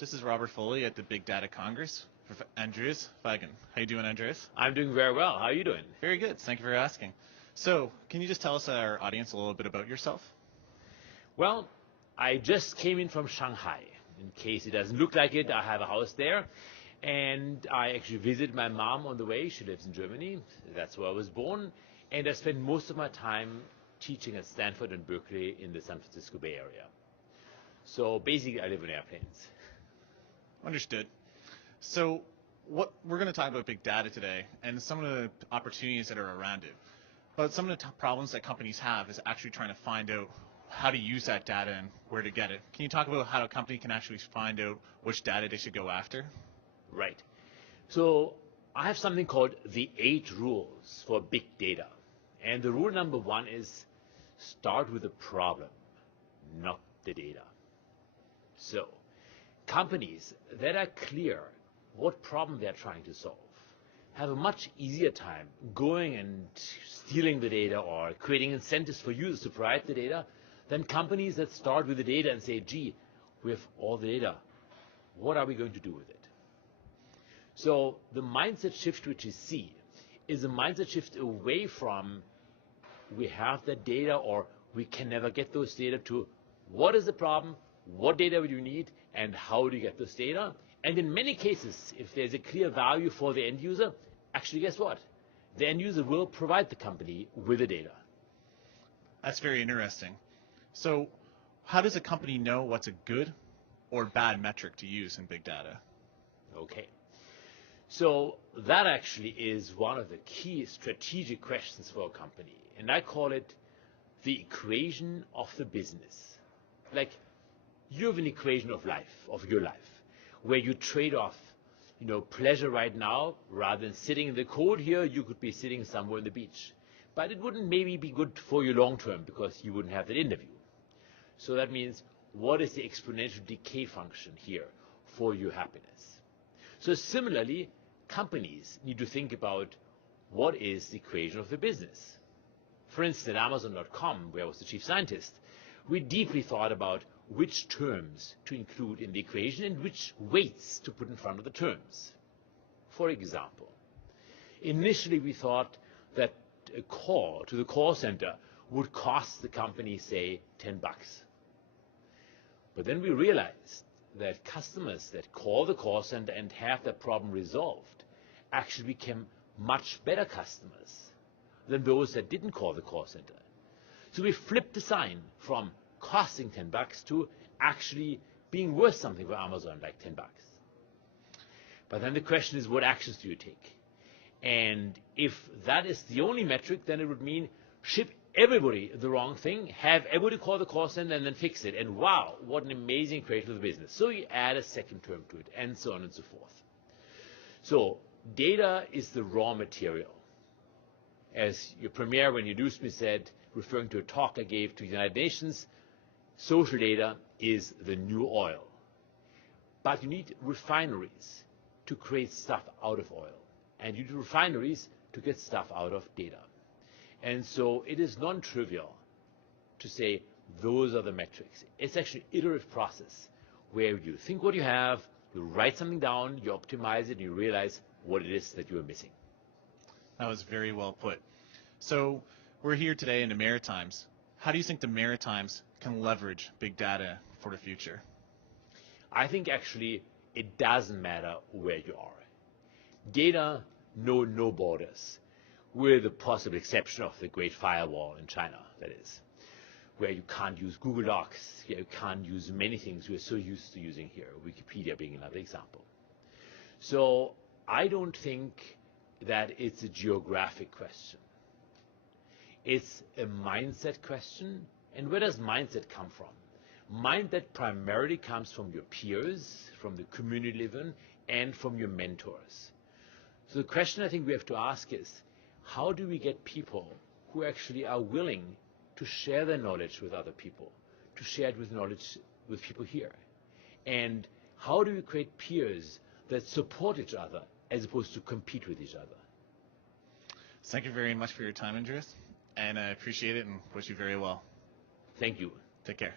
This is Robert Foley at the Big Data Congress for Andreas Weigend. How you doing, Andreas? I'm doing very well. How are you doing? Very good. Thank you for asking. So, can you just tell us, our audience, a little bit about yourself? Well, I just came in from Shanghai. In case it doesn't look like it, I have a house there. And I actually visited my mom on the way. She lives in Germany. That's where I was born. And I spent most of my time teaching at Stanford and Berkeley in the San Francisco Bay Area. So basically, I live on airplanes. Understood. So, we're going to talk about big data today and some of the opportunities that are around it. But some of the problems that companies have is actually trying to find out how to use that data and where to get it. Can you talk about how a company can actually find out which data they should go after? Right. So I have something called the 8 rules for big data. And the rule number 1 is start with the problem, not the data. So companies that are clear what problem they're trying to solve have a much easier time going and stealing the data or creating incentives for users to provide the data than companies that start with the data and say, gee, we have all the data. What are we going to do with it? So the mindset shift which you see is a mindset shift away from we have that data or we can never get those data to what is the problem, what data do you need, and how do you get those data? And in many cases, if there's a clear value for the end user, actually guess what? The end user will provide the company with the data. That's very interesting. So how does a company know what's a good or bad metric to use in big data? Okay. So that actually is one of the key strategic questions for a company. And I call it the equation of the business. Like you have an equation of life, of your life, where you trade off, pleasure right now, rather than sitting in the cold here, you could be sitting somewhere on the beach. But it wouldn't maybe be good for you long term because you wouldn't have that interview. So that means what is the exponential decay function here for your happiness? So similarly, companies need to think about what is the equation of the business. For instance, at Amazon.com, where I was the chief scientist, we deeply thought about which terms to include in the equation and which weights to put in front of the terms. For example, initially we thought that a call to the call center would cost the company, say, $10. But then we realized that customers that call the call center and have their problem resolved actually became much better customers than those that didn't call the call center. So we flipped the sign from costing $10 to actually being worth something for Amazon, like $10. But then the question is, what actions do you take? And if that is the only metric, then it would mean ship everybody the wrong thing, have everybody call the call center and then fix it. And wow, what an amazing creation of the business. So you add a second term to it, and so on and so forth. So data is the raw material. As your premier, when you introduced me, said, referring to a talk I gave to the United Nations, social data is the new oil. But you need refineries to create stuff out of oil. And you need refineries to get stuff out of data. And so it is non-trivial to say those are the metrics. It's actually an iterative process where you think what you have, you write something down, you optimize it, and you realize what it is that you are missing. That was very well put. So we're here today in the Maritimes. How do you think the Maritimes can leverage big data for the future? I think actually it doesn't matter where you are. Data know no borders, with the possible exception of the Great Firewall in China, that is, where you can't use Google Docs, you can't use many things we're so used to using here, Wikipedia being another example. So I don't think that it's a geographic question. It's a mindset question. And where does mindset come from? Mindset primarily comes from your peers, from the community you live in, and from your mentors. So the question I think we have to ask is, how do we get people who actually are willing to share their knowledge with other people, to share it with people here? And how do we create peers that support each other as opposed to compete with each other? Thank you very much for your time, Andreas, and I appreciate it and wish you very well. Thank you. Take care.